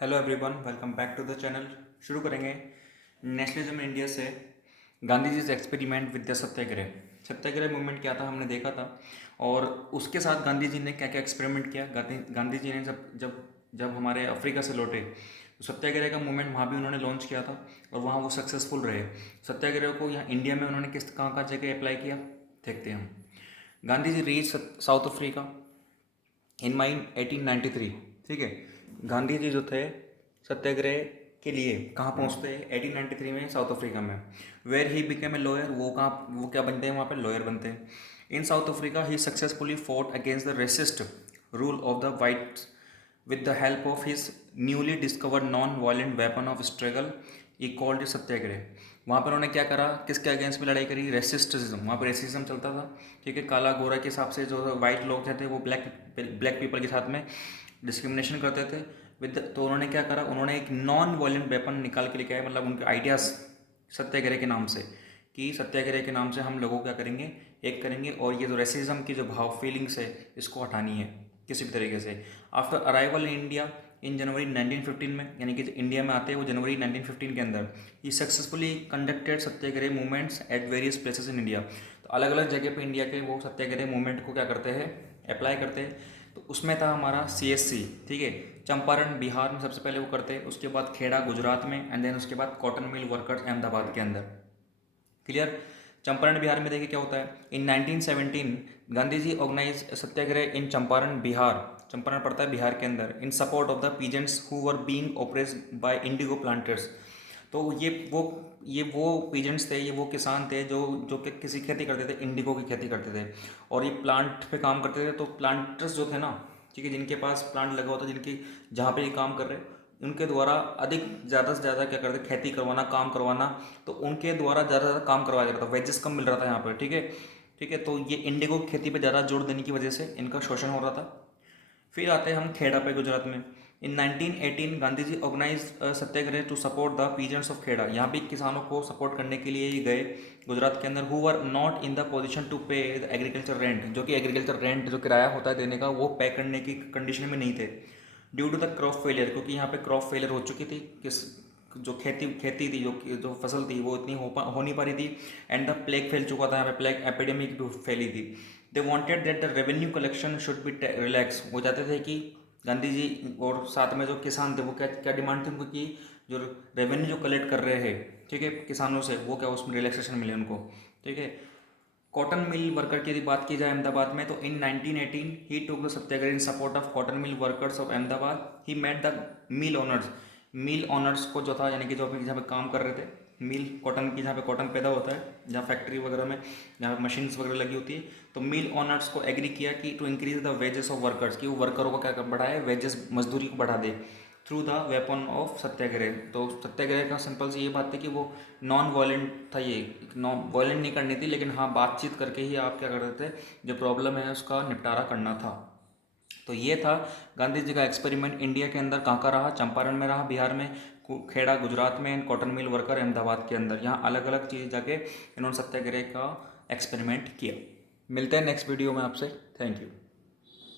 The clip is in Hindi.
Hello everyone, welcome back to the channel. शुरू करेंगे नेशनलिज्म इंडिया से Gandhi ji experiment with the Satyagraha. Satyagraha movement क्या था हमने देखा था, और उसके साथ गांधी जी ने क्या क्या एक्सपेरिमेंट किया। गांधी जी ने जब जब जब हमारे अफ्रीका से लौटे तो सत्याग्रह का मूवमेंट वहाँ भी उन्होंने लॉन्च किया था और वहाँ वो सक्सेसफुल रहे। सत्याग्रह को यहाँ इंडिया में उन्होंने किस कहाँ जगह अप्लाई किया, देखते हैं हम। Gandhi ji reach south Africa in माई 1893। ठीक है, गांधी जी जो थे सत्याग्रह के लिए कहाँ पहुँचते हैं 1893 में साउथ अफ्रीका में। Where he became a lawyer, वो क्या बनते हैं वहाँ पे, लॉयर बनते हैं। In South Africa he successfully fought against the racist rule of the whites with the help of his newly discovered non-violent weapon of struggle he called it सत्याग्रह। वहाँ पर उन्होंने क्या करा, किसके अगेंस्ट में लड़ाई करी, रेसिस्टिज्म। वहाँ पर रेसिज्म चलता था, ठीक है, काला गोरा के हिसाब से जो वाइट लोग थे वो ब्लैक ब्लैक पीपल के साथ में डिस्क्रिमिनेशन करते थे तो उन्होंने क्या करा, उन्होंने एक नॉन वायलेंट वेपन निकाल के लेके आए, मतलब उनके आइडियाज़ सत्याग्रह के नाम से, कि सत्याग्रह के नाम से हम लोगों को क्या करेंगे, एक करेंगे और ये जो रेसिज्म की जो भाव फीलिंग्स है इसको हटानी है किसी भी तरीके से। After arrival in India in January 1915 में, यानी कि इंडिया में आते हैं वो जनवरी 1915 के अंदर, he successfully conducted Satyagraha movements at various places in India. तो अलग अलग जगह पे इंडिया के वो सत्याग्रह मूवमेंट को क्या करते हैं, अप्लाई करते हैं। तो उसमें था हमारा CSC, ठीक है, चंपारण बिहार में सबसे पहले वो करते हैं, उसके बाद खेड़ा गुजरात में, एंड देन उसके बाद कॉटन मिल वर्कर्स अहमदाबाद के अंदर। क्लियर। चंपारण बिहार में देखिए क्या होता है। In 1917 Gandhi ji organise satyagraha in Champaran Bihar, Champaran पड़ता है बिहार के अंदर, in support of the peasants who were being oppressed by indigo planters. तो ये वो पीजेंट्स थे, ये वो किसान थे जो जो कि किसी खेती करते थे, इंडिगो की खेती करते थे, और ये प्लांट पे काम करते थे। तो प्लांटर्स जो थे ना, ठीक है, जिनके पास प्लांट लगा होता, जिनकी जहाँ पे ये काम कर रहे हैं, उनके द्वारा अधिक ज़्यादा से ज़्यादा क्या करते, खेती करवाना, काम करवाना। तो उनके द्वारा ज़्यादा से ज़्यादा काम करवाया जाता था, वेजेस कम मिल रहा था यहाँ पर, ठीक है। ठीक है, तो ये इंडिगो की खेती पे ज़्यादा जोर देने की वजह से इनका शोषण हो रहा था। फिर आते हैं हम खेड़ा पे, गुजरात में। In 1918 Gandhi ji organise Satyagraha to support the peasants of Kheda. यहाँ भी किसानों को सपोर्ट करने के लिए ही गए गुजरात के अंदर, who were not in the position to pay the agriculture rent, जो कि एग्रीकल्चर रेंट जो किराया होता है देने का, वो पे करने की कंडीशन में नहीं थे, due to the crop failure, क्योंकि यहाँ पे क्रॉप फेलियर हो चुकी थी। किस जो खेती थी, जो फसल थी वो इतनी हो नहीं पा रही थी, एंड द प्लेग फैल चुका था, यहाँ पे प्लेग एपिडेमिक भी फैली थी। They wanted that the revenue collection should be relax. वो चाहते थे कि गांधी जी और साथ में जो किसान थे वो क्या क्या डिमांड थी उनको, कि जो रेवेन्यू जो कलेक्ट कर रहे हैं, ठीक है, किसानों से, वो क्या उसमें रिलैक्सेशन मिले उनको, ठीक है। कॉटन मिल वर्कर की यदि बात की जाए अहमदाबाद में, तो in 1918 he took the Satyagraha in support of cotton mill workers of Ahmedabad. He met the mill owners को जो था, यानी कि जो अपने जहाँ पे काम कर रहे थे, मिल कॉटन की, जहाँ पे कॉटन पैदा होता है, जहाँ फैक्ट्री वगैरह में जहाँ पे मशीन्स वगैरह लगी होती है, तो मिल ऑनर्स को एग्री किया कि to increase the wages of workers, कि वो वर्करों को क्या बढ़ाए, वेजेस, मजदूरी को बढ़ा दे, थ्रू द वेपन ऑफ सत्याग्रह। तो सत्याग्रह का सिंपल सी ये बात थी कि वो नॉन वायलेंट था, ये नॉन वायलेंट नहीं करनी थी, लेकिन हाँ बातचीत करके ही आप क्या करते थे, जो प्रॉब्लम है उसका निपटारा करना था। तो ये था गांधी जी का एक्सपेरिमेंट। इंडिया के अंदर कहाँ का रहा, चंपारण में रहा, बिहार में, खेड़ा गुजरात में, कॉटन मिल वर्कर अहमदाबाद के अंदर। यहाँ अलग अलग चीज़ जाके इन्होंने सत्याग्रह का एक्सपेरिमेंट किया। मिलते हैं नेक्स्ट वीडियो में आपसे। Thank you.